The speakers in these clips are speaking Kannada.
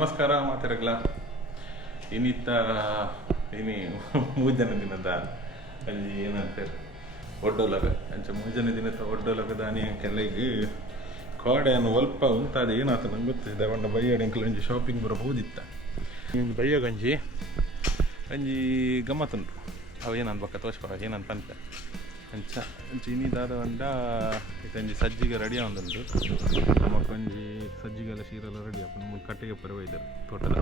ನಮಸ್ಕಾರ ಮಾತಿರಗ್ಲ ಇನ್ನಿತ್ತ ಇನಿ ಮೂಜನ ದಿನದ ಅಲ್ಲಿ ಏನಂತಾರೆ ಒಡ್ಡೋಲಗ ಅಂಚ ಮೂಜನ ದಿನದ ಒಡ್ಡೋಲಗ ದಾನಿ ಕೆಲಗಿ ಕಾಡೆಯನ್ನು ಒಲ್ಪ ಉಂಟಾದ ಏನಾಯ್ತು ನಂಗೆ ಗೊತ್ತಿದೆ ಅವಣ್ಣ ಬೈಯಡ ಎಂಕಲ್ ಒಂಜಿ ಶಾಪಿಂಗ್ ಬರಬಹುದಿತ್ತ ಬೈಯ ಗಂಜಿ ಅಂಜಿ ಗಮ್ಮತ್ತುಂಟು ಅವು ಏನಂತ ಬಕ್ಕ ತೋಚ್ಕೊ ಏನಂತ ಅಂತ ಅಂಚ ಅಂಚ ಇನ್ನಿದಾದ ಒಂದ ಇದಂಜಿ ಸಜ್ಜಿಗೆ ರೆಡಿ ಆಗುಂಟು ನಮ್ಮಕ್ಕೊಂಜಿ ಸಜ್ಜಿಗೆಲ್ಲ ಶೀರೆಲ್ಲ ರೆಡಿ ಆಪುಂಡು ಮೂಲ ಕಟ್ಟೆಗೆ ಪರವೈದರು ತೋಟದ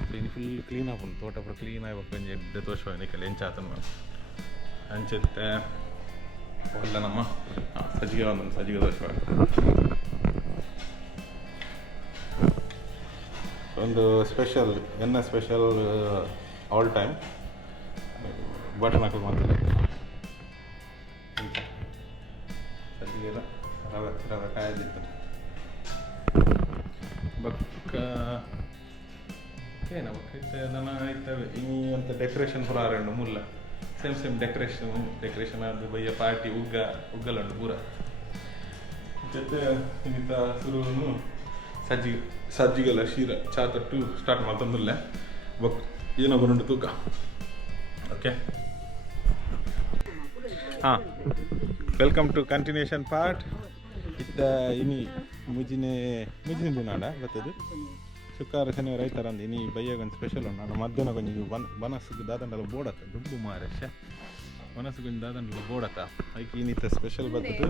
ಸೊ ಇನ್ನು ಫುಲ್ ಕ್ಲೀನ್ ಆಪುಂಡು ತೋಟ ಪೂರ ಕ್ಲೀನ್ ಆಗಿ ಬಕ್ಕೊಂಜಿ ಎಡ್ಡೆ ತೋಚ್ಕೊ ನಿಕಲ್ ಎಂಚಾತನು ಅಂಚತ್ತೆ ಎಲ್ಲ ನಮ್ಮ ಸಜ್ಜಿಗೆ ಒಂದೊಂದು ಸಜ್ಜಿಗೆ ತೋಚ್ಕೊ ಒಂದು ಸ್ಪೆಷಲ್ ಎನ್ನ ಸ್ಪೆಷಲ್ ಆಲ್ ಟೈಮ್ ಬಟನ್ ಹಾಕೋದು ಮಾಡ್ತಾರೆ ಸಜ್ಜಿಗೆಲ್ಲ ರವೆ ರವೆ ಕಾಯದಿತ್ತು ಬಕ್ಕ ಏನ ಬಕ್ಕ ದನ ಇರ್ತವೆ ಇನ್ನು ಅಂತ ಡೆಕೋರೇಷನ್ ಪೂರ ಆರಂಡು ಮುಲ್ಲ ಸೇಮ್ ಡೆಕೋರೇಷನ್ ಅದು ಬಯ್ಯ ಪಾರ್ಟಿ ಉಗ್ಗಲಂಡು ಪೂರ ಜೊತೆ ಇಂಥ ಶುರುವನ್ನು ಸಜ್ಜಿಗೆಲ್ಲ ಶೀರ ಚಾ ತಟ್ಟು ಸ್ಟಾರ್ಟ್ ಮಾಡ್ತಂದಿಲ್ಲ ಬಕ್ ಏನೋ ಬರುಂಡು ತೂಕ ಓಕೆ ಹಾಂ ವೆಲ್ಕಮ್ ಟು ಕಂಟಿನ್ಯೂಷನ್ ಪಾರ್ಟ್ ಇತ್ತ ಇನಿ ಮುಜಿನ ದಿನಾಡ ಬರ್ತದು ಶುಕ್ರವಾರ ಶನಿವಾರ ಐತಾರ ಅಂದು ಇನಿ ಬೈಯಾಗೊಂದು ಸ್ಪೆಷಲ್ ಉಂಡು ನಾನು ಮಧ್ಯಾಹ್ನ ಕೊಂಚ ಬನಸ್ಸಿಗೆ ದಾದಂಡಲ್ಲ ಬೋಡತ್ತ ದುಡ್ಡು ಮಾರೇಶ ಮನಸ್ಸು ಕೊಂಚ ದಾದಂಡಲ್ಲ ಬೋಡತ್ತ ಅದಕ್ಕೆ ಇನ್ನಿತ್ತ ಸ್ಪೆಷಲ್ ಬರ್ತದೆ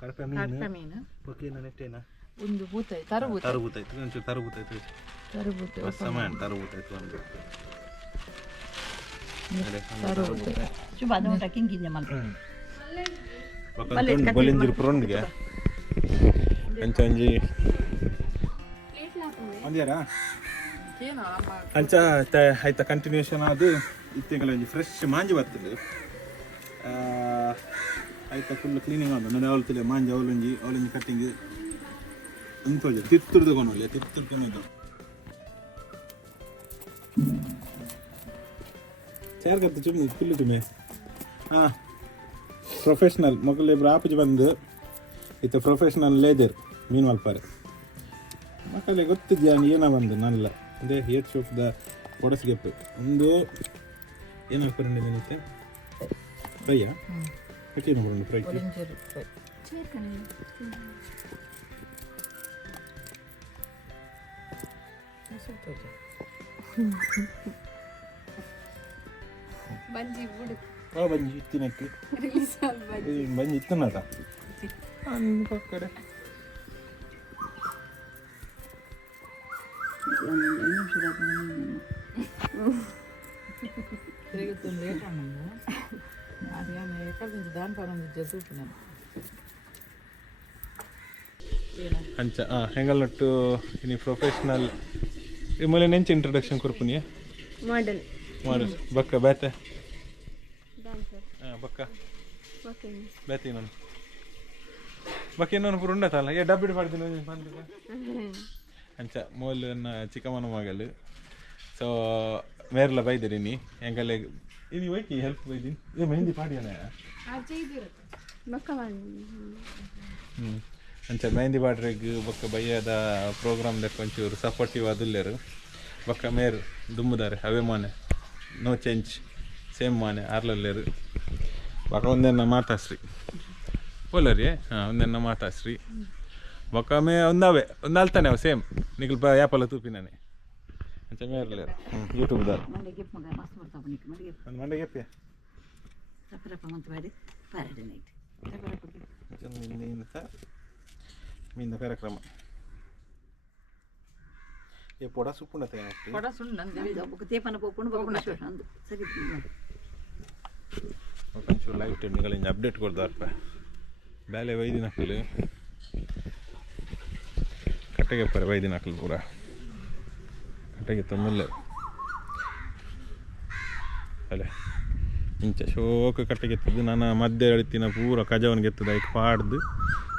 ಕಡಪೆ ಮೀನು ಓಕೆನಾ ನೆಟ್ಟೇನಾ ಒಂದು ಬೂತಾಯಿ ತರಬೂತಾಯ್ತು ಒಂಚೂರು ತರಬೂತಾಯ್ತು ಸಮಯ ತರಬೂತಾಯ್ತು ಒಂದು ಬಲಿಂಜಿರ್ ಪ್ರೊಂಡ್ಗೆ ಅಂಚ ಒಂಜಿ ಒಂದ್ಯಾರ ಅಂಚ ಆಯ್ತಾ ಕಂಟಿನ್ಯೂಷನ್ ಅದು ಇತ್ತೆಗಳ ಒಂಜಿ ಫ್ರೆಶ್ ಮಾಂಜಿ ಬರ್ತದೆ ಆಯ್ತಾ ಫುಲ್ ಕ್ಲೀನಿಂಗ್ ಆದ ನೋಡಿ ಅವಳು ಮಾಂಜಿ ಅವಲೊಂಜಿ ಕಟ್ಟಿಂಗ್ ಅಂತೋಜ ತಿರ್ತುರು ತಗೊಂಡು ತಿರ್ತುರ್ಕೊಂಡು ಚಾರ್ ಕತ್ತು ಚುಮ್ಮಿ ಫುಲ್ಲು ಚುಮ್ಮಿ ಹಾಂ ಪ್ರೊಫೆಷ್ನಲ್ ಮಕ್ಕಳು ಇಬ್ಬರು ಆಪುಜಿ ಬಂದು ಇತ್ತು ಪ್ರೊಫೆಷ್ನಲ್ ಲೇದರ್ ಮೀನು ಮಲ್ಪಾರೆ ಮಕ್ಕಳಿಗೆ ಗೊತ್ತಿದ್ಯಾ ಏನೋ ಬಂದು ನಲ್ಲ ಅದೇ ಹೇರ್ ಶೋಪ್ದ ಕೊಡಸ್ಗೆಪ್ಪೆ ಒಂದು ಏನು ಹಾಕ್ಬರಂಡಿದ್ದೇನೆ ಫ್ರೈಯಾ ಏನು ಬರೋಣ ಫ್ರೈ ಬಂಜಿ ಇತ್ತಿನಕ್ಕೆ ಬಂಜಿ ಇತ್ತನಟ ಕಡೆ ಅಂಚ ಹೆಂಗಲ್ ನಟ್ಟು ಇನಿ ಪ್ರೊಫೆಷ್ನಲ್ ಮೊದಲೇ ನೆಂಚು ಇಂಟ್ರೊಡಕ್ಷನ್ ಕೊರ್ಪುನಿಯ ಮಾಡೆಲ್ ಬಕ್ಕ ಬೇತೆ ಬಕ್ಕ ಬೇತಿ ನಾನು ಬಕ್ಕ ಇನ್ನೊಂದು ಪೂರ ಉಂಡತಲ್ಲ ಏ ಡಬ್ಬಿಡ್ ಮಾಡ್ತೀನಿ ಬಂದಿದೆ ಅಂಚ ಮೊದಲು ನನ್ನ ಚಿಕ್ಕಮ್ಮನ ಮಗಲು ಸೊ ಮೇರ್ಲ ಬೈದಿrini ಹೆಂಗಲ್ಲ ini ವೈಕಿ ಹೆಲ್ಪ್ ಬೈದಿನಿ ಏ ಮೆಹಂದಿ ಪಾಡಿಯನ ಅಂಚ ಮೆಹಂದಿ ಪಾಡ್ರೆಗ್ ಬೊಕ್ಕ ಬಯ್ಯದ ಪ್ರೋಗ್ರಾಮ್ದ ಒಂಚೂರು ಸಪೋರ್ಟಿವ್ ಆದುಲ್ಲೇರು ಬೊಕ್ಕ ಮೇರು ದುಮ್ಮುದಾರೆ ಅವೇ ಮಾನೆ ನೋ ಚೇಂಜ್ ಸೇಮ್ ಮಾನೆ ಆರ್ಲಲ್ಲೇರು ಬೊಕ್ಕ ಒಂದೆನ್ನ ಮಾತಾಶ್ರೀ ಪೋಲರಿ ಒಂದೆನ್ನ ಮಾತಾಶ್ರೀ ಬೊಕ್ಕ ಮೇ ಒಂದವೇ ಒಂದು ಅಲ್ತಾನೆ ಅವ ಸೇಮ್ ನಿಖಲ್ ಯಾಪಲ್ಲ ತೂಪಿನಾನೆ ಅಂಚ ಮೇರ್ಲೇರು ಯೂಟ್ಯೂಬ್ದಾರ ಒಂದು ಮಂಡೆ ಗೆಪ್ಪೆ ಮೀನ ಕಾರ್ಯಕ್ರಮ ಏ ಪೊಡ ಸುಪ್ಪುಂಡತೆ ಪೊಡ ಸುಣ್ಣ ತೇಪನ ಪೋಪುಂಡು ಬಪ್ಪುಂಡ ಅಂದು ಸರಿ ಒಂಚೂರು ಲೈವ್ ಟೆಕ್ನಿಕಲ್ ಅಪ್ಡೇಟ್ ಕೊಡ್ದಾರಪ್ಪ ಬೇಲೆ ವೈದಿನ ಹಾಕಲು ಕಟ್ಟೆಗೆ ಪರ ವೈದಿನ ಹಾಕಲು ಪೂರ ಕಟ್ಟೆಗೆ ತೊಂದಲ್ಲ ಅಲ್ಲೇ ಇಂಚ ಶೋಕ ಕಟ್ಟೆಗೆ ಎತ್ತದ್ದು ನಾನು ಮಧ್ಯೆ ಎಳಿತಿನ ಪೂರ ಕಜವನಿಗೆ ಎತ್ತದ ಆಯ್ತು ಪಾಡ್ದು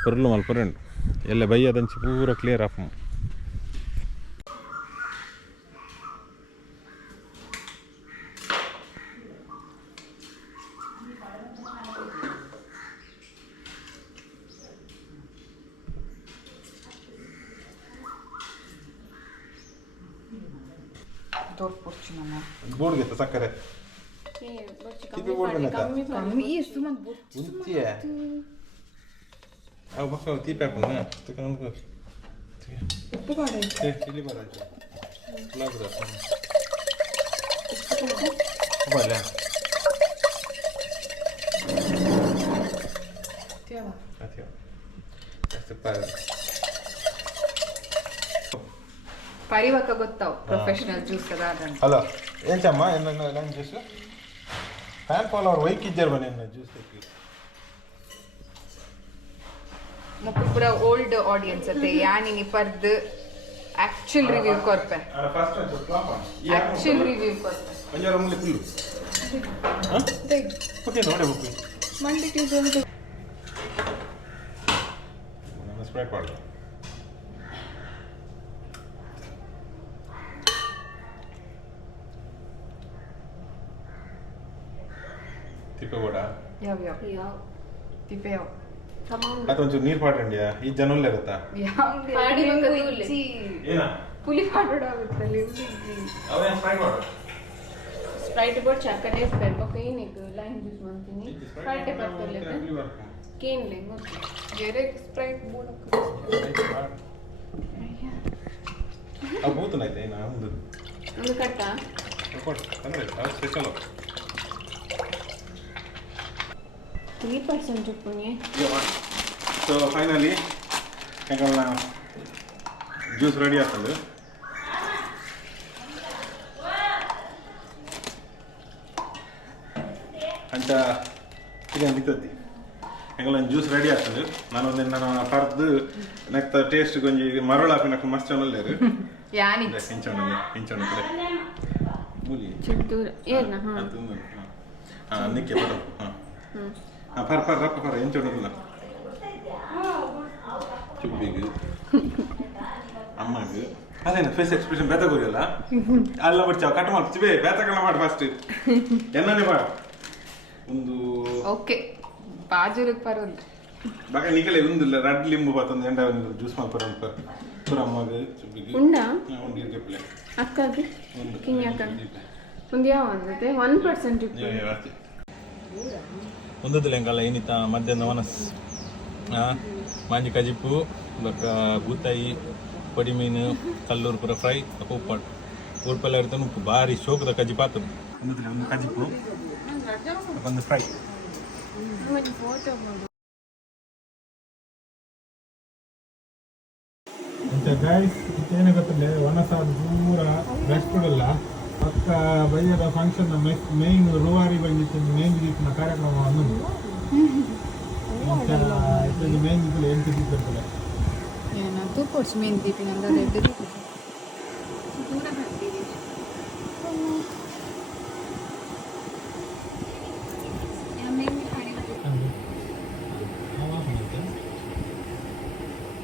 ಪೊರ್ಲು ಮಲ್ಪರಂಡು ಎಲ್ಲ ಬೈಯದಂಚಿ ಪೂರ ಕ್ಲಿಯರ್ ಆಫ್ ತೋರ್ಪುರ್ಚು ನಮ್ಮ ಬೋರ್ಡ್ಗೆ ಸಕ್ಕರೆ ಇದು ಬೋರ್ಡ್ ಕಮ್ಮಿ ಸುಮ್ಮ ಉಂತಿಯ ಅವು ಬಕ್ಕ ತೀಪೆ ಹಾಕೋಣ ತಗೊಂಡು ಉಪ್ಪು ಬಾಡ ಚಿಲ್ಲಿ ಬಾಡ ಲಾಗ್ರ ಬಾಲ ತಿಯವ ಅತಿಯ ಅಷ್ಟು ಪಾರ ಪರಿವಕ ಗೊತ್ತಾವು ಪ್ರೊಫೆಷನಲ್ ಜ್ಯೂಸ್ ಅದಾದಂತ ಹಲೋ ಏನ್ ಚಮ್ಮ ಏನು ಲಂಗ್ ಜ್ಯೂಸ್ ಫ್ಯಾನ್ ಫಾಲೋ ಅವ್ರು ವೈಕಿದ್ದಾರೆ ಬನ್ನಿ ಜ್ಯೂಸ್ ತೆಗಿ ಮುಕ್ಕು ಪೂರ ಓಲ್ಡ್ ಆಡಿಯನ್ಸ್ ಅತ್ತೆ ಯಾನಿ ನಿಪರ್ದ್ ಆಕ್ಚುಲ್ ರಿವ್ಯೂ ಕೊರ್ಪೆ ಫಸ್ಟ್ ಫ್ಲಾಪ್ ಆಕ್ಚುಲ್ ರಿವ್ಯೂ ಕೊರ್ಪೆ ಒಂಜಾರ ಮುಳ್ಳಿ ಫುಲ್ಲು ಓಕೆ ನೋಡಿ ಹೋಗಿ ಮಂಡಿ ಟ್ಯೂಸ್ಡೇ ನಾನು ಸ್ಪ್ರೈಟ್ ಮಾಡಿ ತಿಪ್ಪೆ ಬೋಡ ಯಾವ ತಿಪ್ಪೆ ಯಾವ ಅದೊಂಚೂರು ನೀರು ಪಾಡ್ರಂಡಿಯಾ ಈ ಜನಲ್ಲೇ ಇರುತ್ತಾ ಏನ ಪುಲಿ ಪಾಡೋಡಾಗುತ್ತಲ್ಲಿ ಅವೇನು ಫ್ರೈ ಮಾಡು ಸ್ಪ್ರೈಟ್ ಬೋರ್ಡ್ ಚಕ್ಕರೆ ಸ್ಪೆರ್ಬೇಕು ಏನಿಗೆ ಲೈಮ್ ಜ್ಯೂಸ್ ಮಾಡ್ತೀನಿ ಸ್ಪ್ರೈಟ್ ಬರ್ತಲ್ಲ ಕೇನ್ಲೆ ಬೇರೆ ಸ್ಪ್ರೈಟ್ ಬೋರ್ಡ್ ಅದು ಬೂತನೈತೆ ಏನು ಒಂದು ಕಟ್ಟ ಕೊಡು ಅಂದರೆ ಅದು ಸ್ಪೆಷಲು 3% ಉಪ್ಪುನಿ ಸೊ ಫೈನಲಿ ಹೆಂಗಲ್ಲ ಜ್ಯೂಸ್ ರೆಡಿ ಆಗ್ತದೆ ಅಂತ ಈಗ ನಿಂತತಿ ಹೆಂಗಲ್ಲ ಜ್ಯೂಸ್ ರೆಡಿ ಆಗ್ತದೆ ನಾನು ನಾನು ಕರೆದು ನೆಕ್ಸ್ಟ್ ಟೇಸ್ಟ್ ಗೊಂಜಿ ಮರಳು ಹಾಕಿ ನಕ್ಕ ಮಸ್ತ್ ಚಾನಲ್ಲೇರು ಯಾನಿ ಹಿಂಚೋಣ ಮೂಲಿ ಚಿತ್ತೂರು ಏನ ಅದು ಹಾಂ ನಿಕ್ಕೆ ಬರ ಹಾಂ ಪರ ರಪ್ಪ ಪರ ಹಿಂಚೋಣದಿಲ್ಲ ಚುಬ್ಬಿಗೆ ಅಮ್ಮಗೆ ಅದೇನು ಫೇಸ್ ಎಕ್ಸ್ಪ್ರೆಷನ್ ಬೇತ ಗೊರಿಯಲ್ಲ ಅಲ್ಲ ಬಿಡ್ಚಾವ ಕಟ್ ಮಾಡ್ತೀವಿ ಬೇತಗೆಲ್ಲ ಮಾಡಿ ಫಸ್ಟ್ ಎಣ್ಣೆ ಮಾಡ ಒಂದು ಓಕೆ ಬಾಜುರಿಗೆ ಪರೋದು ಬಾಗ ನಿಕಲೆ ಒಂದಿಲ್ಲ ರಡ್ ಲಿಂಬು ಬತ್ತೊಂದು ಎಂಡ ಒಂದು ಜ್ಯೂಸ್ ಮಾಡ್ಪರ ಅಂತ ಪುರ ಅಮ್ಮಗೆ ಚುಬ್ಬಿಗೆ ಉಂಡಾ ಒಂದು ಇರ್ಗೆಪ್ಲೆ ಅಕ್ಕಾಗಿ ಒಂದು ಕಿಂಗ್ಯಾಕ ಒಂದು ಯಾವ ಅಂದತೆ 1% ಉಪ್ಪು ಒಂದದ್ದು ಲೆಂಗಲ್ಲ ಏನಿತ್ತ ಮಧ್ಯಾಹ್ನ ವನಸ್ ಮಾಂಜಿ ಕಜಿಪ್ಪು ಬೊಕ್ಕ ಬೂತಾಯಿ ಪೊಡಿ ಮೀನು ಕಲ್ಲೂರು ಪೂರ ಫ್ರೈ ಉಪ್ಪು ಉಪ್ಪೆಲ್ಲ ಇರ್ತಾನೆ ಉಪ್ಪು ಭಾರಿ ಶೋಕದ ಕಜಿಪ್ ಆಗ್ತದೆ ಒಂದು ಕಜಿಪ್ಪು ಒಂದು ಫ್ರೈ ಅಂತ ಗಾಯ್ಸ್ ಏನೇ ಗೊತ್ತಿಲ್ಲ ವನಸಾದ ಪೂರ ರೆಸ್ಟ್ ಕೊಡಲ್ಲ ಪಕ್ಕ ಬೈಯದ ಫಂಕ್ಷನ್ ಮೇನ್ ರೂವಾರಿ ಬಂದಿತ್ತು ಮೇನ್ ರೀತಿಯ ಕಾರ್ಯಕ್ರಮ ಅನ್ನೋದು ಮೇನ್ ರೀತಿಯಲ್ಲಿ ಏನು ತಿಂದಿರ್ತದೆ ಏನಂತೂ ಕೊಡ್ಸಿ ಮೇನ್ ದೀಪಿನ ರೆಡ್ ದೀಪಿ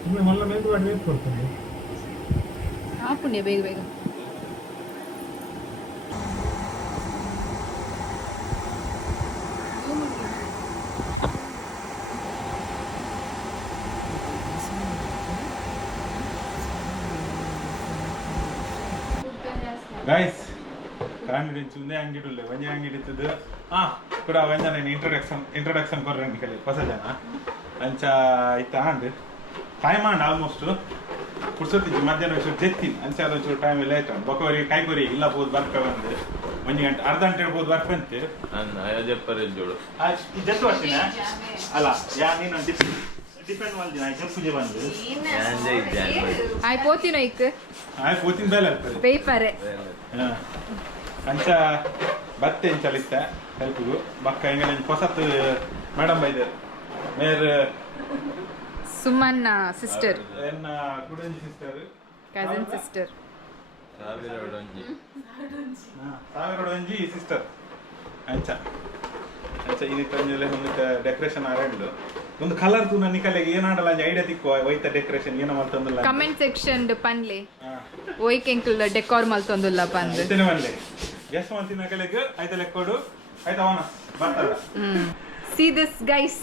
ಸುಮ್ಮನೆ ಮಲ್ಲ ಮೇದು ಮಾಡಿ ವೇಟ್ ಕೊಡ್ತೇನೆ ಪುಣ್ಯ ಬೇಗ ಬೇಗ ಗೈಸ್ ಕಾಮಿಡಿ ಚುಂದೆ ಅಂಗಡಿ ವಂಜೆ ಅಂಗಡಿ ಇತ್ತದು ಕೂಡ ವಂಜನ ಇಂಟ್ರೊಡಕ್ಷನ್ ಕೊರ್ರಂಡಿ ಕಲಿ ಹೊಸ ಜನ ಅಂಚ ಇತ್ತ ಅಂಡ್ ಟೈಮ್ ಅಂಡ್ ಆಲ್ಮೋಸ್ಟ್ ಪುಡ್ಸೊತ್ತಿದ್ದು ಮಧ್ಯಾಹ್ನ ಒಂಚೂರು ಜೆತ್ತೀನಿ ಅಂಚೆ ಅದೊಂಚೂರು ಟೈಮ್ ಲೇಟ್ ಅಂಡ್ ಬೊಕ್ಕವರಿ ಕೈಕೊರಿ ಇಲ್ಲ ಬೋದು ಬರ್ಕ ಬಂದು ಒಂದು ಗಂಟೆ ಅರ್ಧ ಗಂಟೆ ಇಡ್ಬೋದು ಬರ್ಕಂತೆ ಜೋಡು ಜತ್ತು ಬರ್ತೀನಿ ಅಲ್ಲ ಯಾ ನೀನು ಡಿಪೆಂಡ್ ಮಾಡ್ತೀನಿ ಆಯ್ತು ಪೂಜೆ ಬಂದು ಆಯ್ ಪೋತಿನ ಇಕ್ ಆಯ್ತು ಪೋತಿನ ಬೇಲೆ ಆಗ್ತದೆ ಪೇಪರ್ ಅಂಚ ಬತ್ತೆ ಚಲಿಸ್ತ ಹೆಲ್ಪ್ಗು ಬಕ್ಕ ಹೆಂಗ ಹೊಸತ್ತು ಮೇಡಮ್ ಬೈದರು ಮೇರ್ ಸುಮನ್ ಸಿಸ್ಟರ್ ಎನ್ನ ಕುಡಂಜಿ ಸಿಸ್ಟರ್ ಕಸಿನ್ ಸಿಸ್ಟರ್ ಸಾವಿರ ಒಂಜಿ ಸಿಸ್ಟರ್ ಅಂಚ ಅಂಚ ಇದು ತಂಜಲೆ ಒಂದು ಡೆಕೋರೇಷನ್ ಆರೆಂಡು ಒಂದು ಕಲರ್ ತೂನ ನಿಕಲೆಗೆ ಏನಾಡಲ್ಲ ಐಡಿಯಾ ತಿಕ್ಕುವ ಒಯ್ತ ಡೆಕೋರೇಷನ್ ಏನೋ ಮಲ್ತೊಂದಿಲ್ಲ ಕಮೆಂಟ್ ಸೆಕ್ಷನ್ ಪನ್ಲೆ ಒಯ್ಕೆಂಕುಲ್ ಡೆಕೋರ್ ಮಲ್ತೊಂದಿಲ್ಲ ಪಂದ್ ಇತ್ತನೆ ಮಲ್ಲೆ ಗೆಸ್ ಮಾಡ್ತೀನಿ ಕಲೆಗೆ ಆಯ್ತ ಲೆಕ್ಕೋಡು ಆಯ್ತ ಅವನ ಬರ್ತದ ಸಿ ದಿಸ್ ಗೈಸ್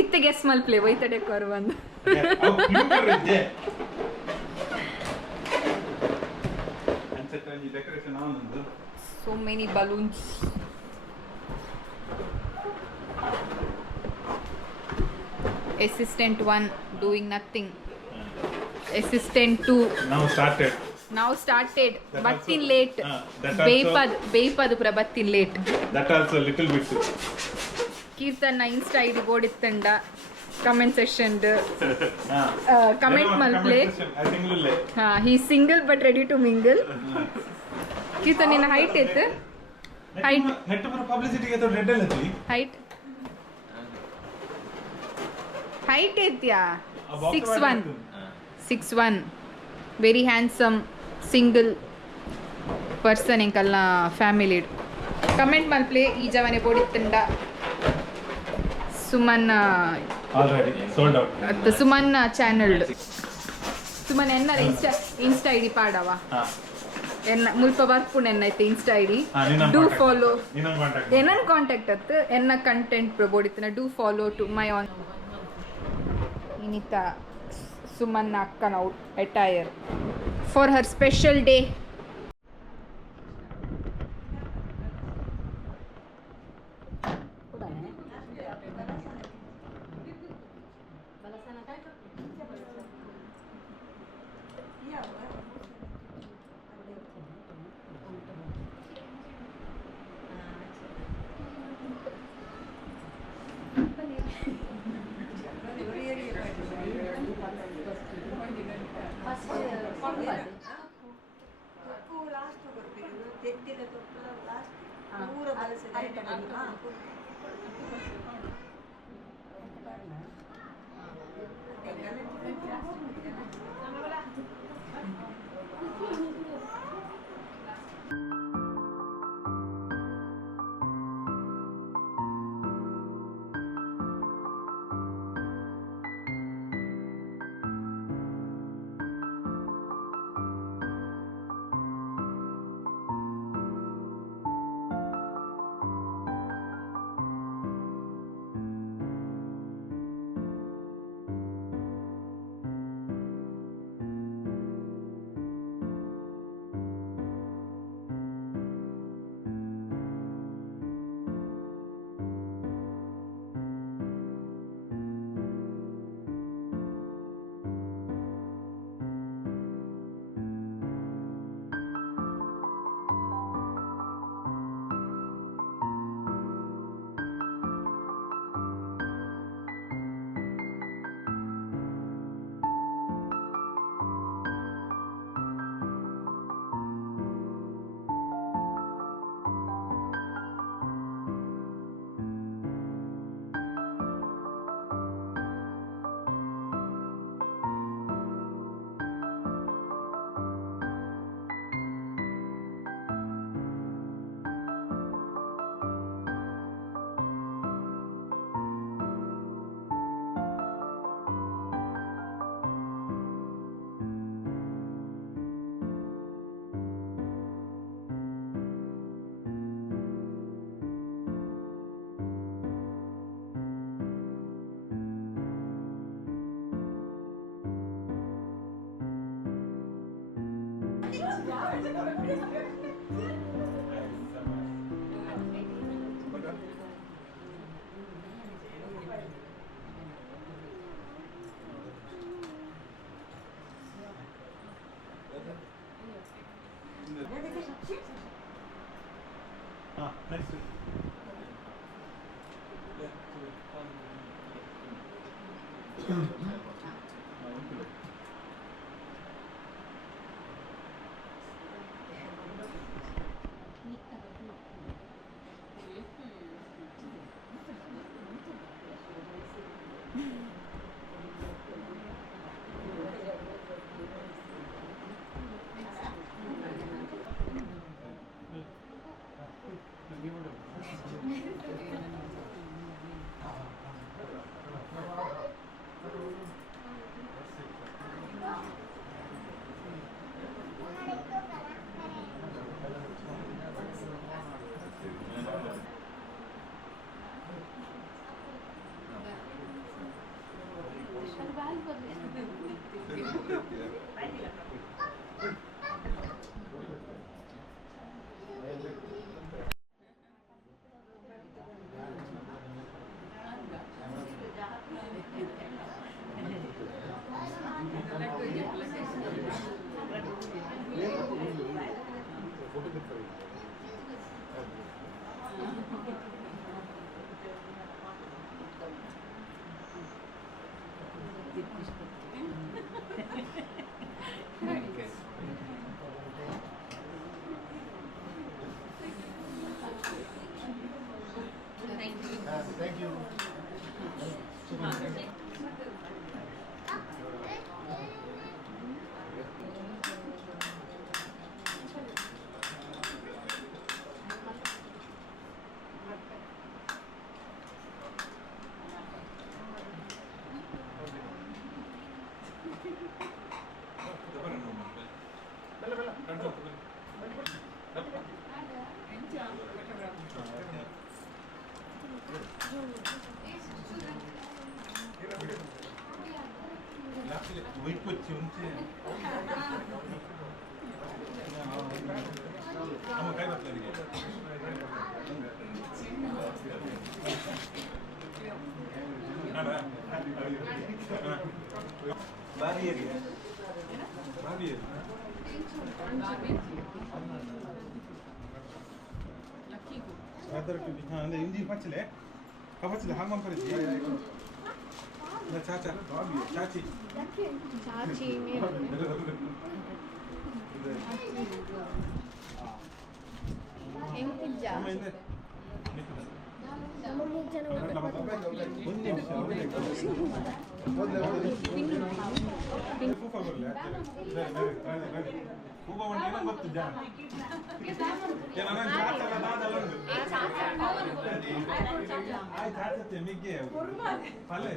ಇತ್ತೆ ಗೆಸ್ ಮಲ್ಪ್ಲೆ ಒಯ್ತ ಡೆಕೋರ್ ಬಂದು ಸೆಟ್ ಆಗಿ decoration Anandu So many balloons. Assistant 1 doing nothing. Assistant 2 ನಾವು started now started. That Battin also- late. that also- Beipad pura battin late. That also little bit Keerthana Insta ID ಬೋಡಿತ್ತಂಡ ಕಮೆಂಟ್ ಸೆಕ್ಷನ್ ಕಮೆಂಟ್ ಮಲ್ಪ್ಲೆ he single but ready to mingle Keerthana ನಿನ್ನ ಹೈಟ್ ಎತ್ತು ಹೈಟ್ ನೆಟ್ ಪುರ ಪಬ್ಲಿಸಿಟಿಗೆ ತೋ ರೆಡ್ ಅಲ್ಲತಿ ಹೈಟ್ ಹೈಟ್ ಎತ್ಯಾ 6'1" ವೆರಿ ಹ್ಯಾಂಡ್ಸಮ್ ಸಿಂಗಲ್ ಪರ್ಸನ್ ಎಂಕಲ್ನ ಫ್ಯಾಮಿಲಿ ಕಮೆಂಟ್ ಮಲ್ಪ್ಲೆ ಈ ಜವನೆ ಬೋಡಿತ್ತಂಡ Suman already sold out Suman channel Suman ಎನ್ನರ ಇನ್ಸ್ಟಾ ಐಡಿ ಪಾಡವ ಎನ್ನ ಮುಲ್ಪ ಬರ್ಪುಣ ಎನ್ನೈತೆ ಇನ್ಸ್ಟಾ ಐಡಿ ಡೂ ಫಾಲೋ ಎನ್ನ ಕಾಂಟ್ಯಾಕ್ಟ್ ಅತ್ತು ಎನ್ನ ಕಂಟೆಂಟ್ ಬೋಡಿತ್ತನ ಡೂ ಫಾಲೋ ಟು ಮೈ ಆನ್ ಇನಿತ ಸುಮನ್ ಅಕ್ಕನ attire for her special day Thank you. ವೈಟ್ಕೊಚ್ಚಿ ಮುಂಚೆ ಅಮ್ಮ ಕೈ ಬರ್ತದೆ ಬಾರಿ ಬಾರಿ ಅಂದ್ರೆ ಹಿಂದಿ ಪಚ್ಚಲೆ ಕಪಚ್ಚಲೆ ಹಂಗ ಕರಿತಿ ಚಾಚಾ ಚಾಚಿ ಚಾಚಿ ಹೆಂಗಿದ್ದ ಗೊತ್ತಿದ್ದ ಮಿಗ್ಗೆ ಪಲ್ಲೆ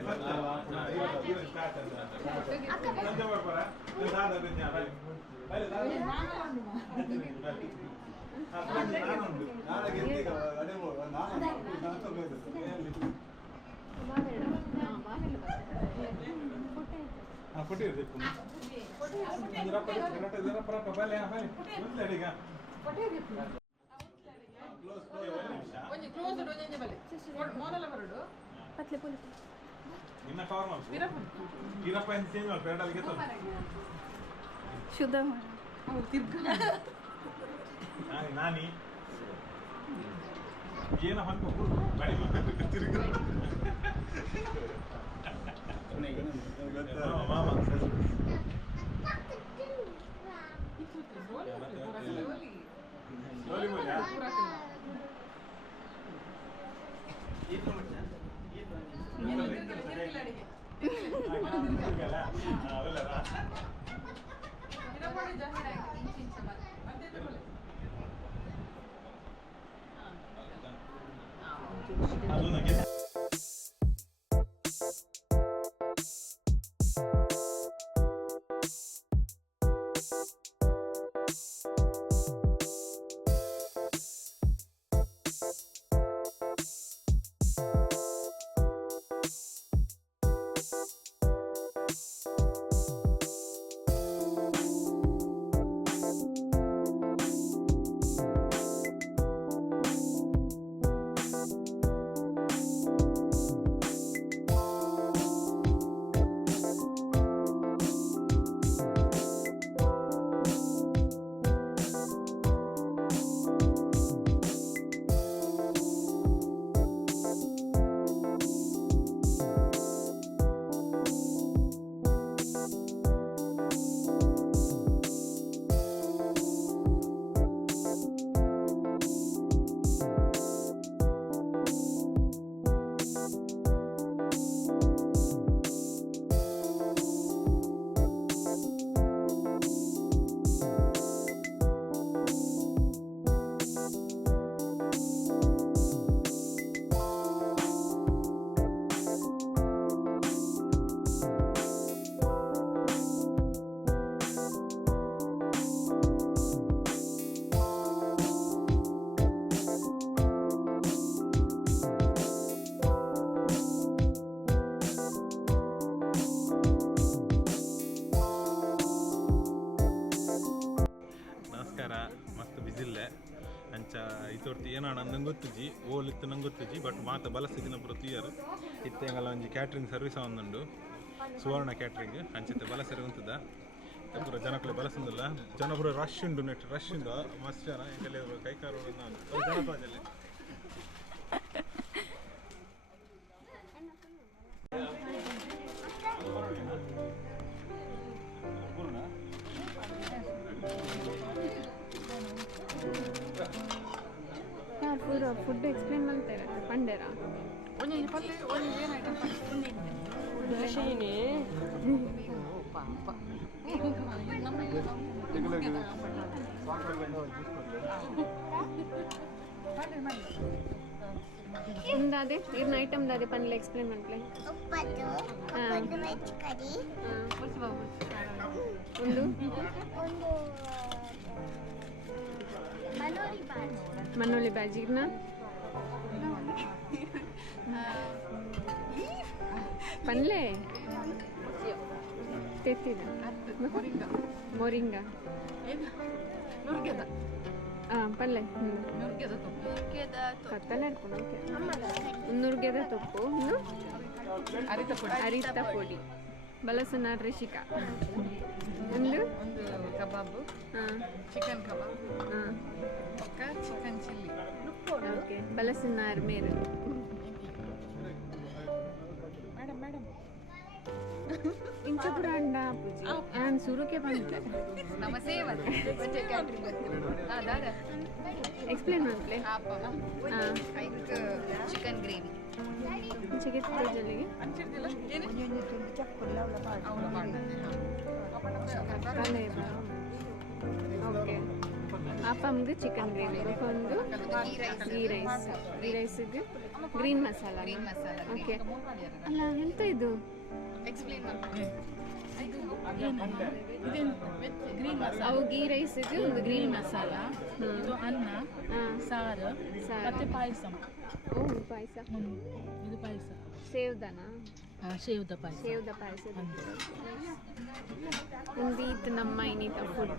ನಿನ್ನ ಕವರ್ ಮಾಡ್ತು ವೀರಪ್ಪ ಅಂತ ಚೇಂಜ್ ಮಾಡ್ತು ಎರಡಲ್ಲಿ ಗೆತ್ತ ಶುದ್ಧ ನಾನಿ ಏನ ಹೊಂದ್ಕೊ ಬಡಿ ಮಾಮ ಅದು ನನಗೆ ಮಸ್ತ್ ಬಿಸಿಲ್ಲೆ ಅಂಚ ಇತ್ತೊರ್ತಿ ಏನಾಣ ನಂಗೆ ಗೊತ್ತಿಜ್ಜಿ ಓಲ್ ಇತ್ತು ನಂಗೆ ಗೊತ್ತಿಜ್ಜಿ ಬಟ್ ಮಾತ ಬಲಸಿದಿನ ಪುರ ತೀಯರು ಇತ್ತೆಂಗಲ್ಲ ಒಂಜಿ ಕ್ಯಾಟ್ರಿಂಗ್ ಸರ್ವಿಸ್ ಒಂದುಂಡು ಸುವರ್ಣ ಕ್ಯಾಟ್ರಿಂಗ್ ಅಂಚಿತ್ತೆ ಬಲಸರಿ ಉಂತದ ಪೂರ ಜನಕ್ಕಳು ಬಲಸಂದಿಲ್ಲ ಜನ ಪೂರ ರಶ್ ಉಂಡು ನೆಟ್ ರಶ್ ಉಂಡು ಮಸ್ತ್ ಜನ ಇಂಕಲ್ಲಿ ಕೈಕಾರು ನಾನು ಜನಪದಲ್ಲಿ ಯಾರು ಫುಡ್ ಎಕ್ಸ್ಪ್ಲೇನ್ ಮಾಡ್ತಾರೆ ಪಂಡೇರ ఉందాదే ఇన్న ఐటమ్ దాదే పనులు ఎక్స్ప్లెయిన్ ಮಾಡ್ಲೆ ಉಪ್ಪತ್ತು ಒಂದು ವೆಜ್ ಕರಿ ಒಂದು ಮನೋರಿ ಬಾಜಿ ಮನೋಲಿ ಬಾಜಿಗ್ನ ಪನ್ಲೆ ತೆತ್ತಿದ ಮೊರಿಂಗಾ ಪಲ್ಲೆ ಕತ್ತಲೆ ಹಿಡ್ಕೊಂಡು ನುರ್ಗೆದ ತೊಪ್ಪು ಅರಿತ ಪೊಡಿ ಬಲಸನ ರಿಷಿಕ ಒಂದು ಕಬಾಬು ಚಿಕನ್ ಕಬಾಬ್ ಚಿಕನ್ ಚಿಲ್ಲಿ ಓಕೆ ಬಲಸನ ಮೇರು ಇಂಚ ಪುರ ಅಂಡ ಪೂಜಿ ನಾನು ಸುರುಕೆ ಬಂದೆ ನಮಸ್ತೆ ಮತ್ತೆ ಕ್ಯಾಟ್ರಿಂಗ್ ಎಕ್ಸ್ಪ್ಲೇನ್ ಮಾಡ್ಲೆ ಚಿಕನ್ ಗ್ರೇವಿ ಚಿಕಿತ್ ಜಲ್ಲಿಗೆ ಓಕೆ ಅಪ್ಪಮ್ದು ಚಿಕನ್ ಗ್ರೇವಿ ಒಂದು ಗೀ ರೈಸ್ಗೆ ಗ್ರೀನ್ ಮಸಾಲ ಓಕೆ ಅಲ್ಲ ಎಂತ ಇದು ಎಕ್ಸ್ಪ್ಲೇನ್ ಅವು ಗೀ ರೈಸ್ಗೆ ಒಂದು ಗ್ರೀನ್ ಮಸಾಲ ಇದು ಅನ್ನ ಸಾರು ಮತ್ತೆ ಪಾಯಸ ಓ ಪಾಯಸ ಇದು ಪಾಯಸ ಸೇವ್ದನಾ ಶೇವ್ದ ಪಾಯಸ ಸೇವ್ದ ಪಾಯಸ ಒಂದು ಇದು ನಮ್ಮ ಇನ್ನಿತ ಫುಡ್